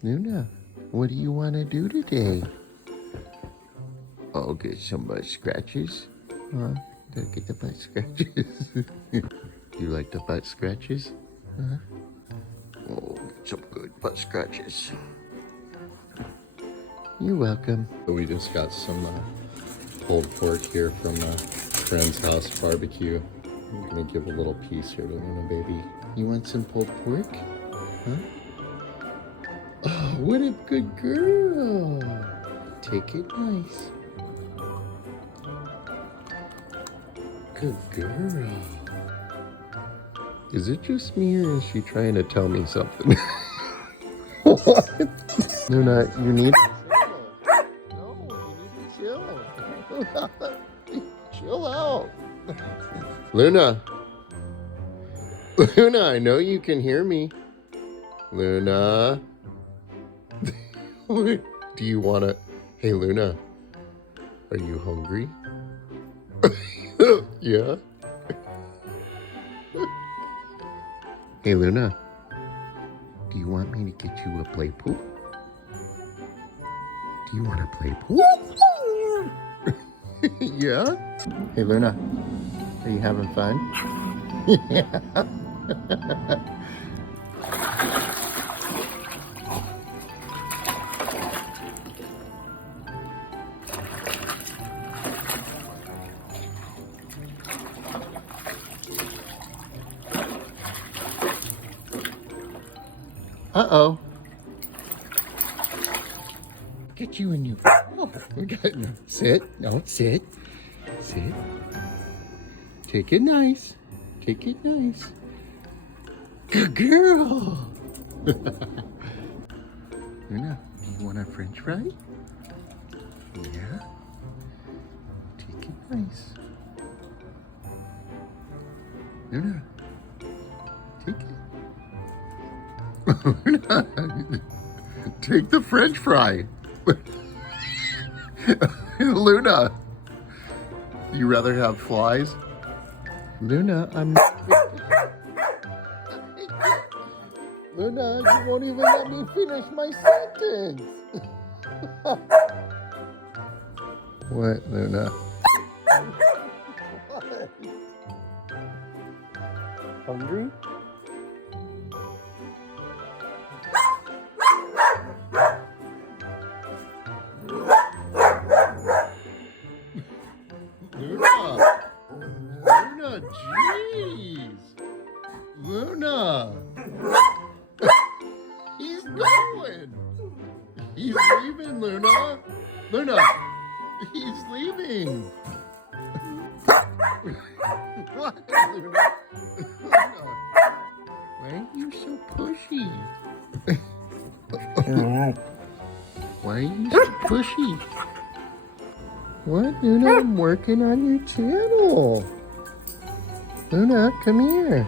Luna, what do you want to do today? Oh, get some butt scratches? Huh? Gotta get the butt scratches. You like the butt scratches? Huh? Oh, get some good butt scratches. You're welcome. We just got some pulled pork here from a friend's house barbecue. I'm gonna give a little piece here to Luna, baby. You want some pulled pork? Huh? Oh, what a good girl. Take it nice. Good girl. Is it just me or is she trying to tell me something? What? Luna, you need to chill. No, you need to chill. Chill out. Luna. Luna, I know you can hear me. Luna. Do you want to... Hey, Luna. Are you hungry? Yeah? Hey, Luna. Do you want me to get you a play pool? Do you want to play pool? Yeah? Hey, Luna. Are you having fun? Yeah. Uh-oh. Get you a new... Oh, we got... Sit. No, sit. Sit. Take it nice. Take it nice. Good girl. Luna, do you want a french fry? Yeah. Take it nice. Luna, take it. Take the french fry. Luna, you rather have flies? Luna, I'm not... Luna, you won't even let me finish my sentence. What, Luna? What? Hungry? Luna! Luna, jeez! Luna! He's going! He's leaving, Luna! Luna! He's leaving! What, Luna? Luna! Why are you so pushy? Why are you so pushy? What, Luna? I'm working on your channel. Luna, come here.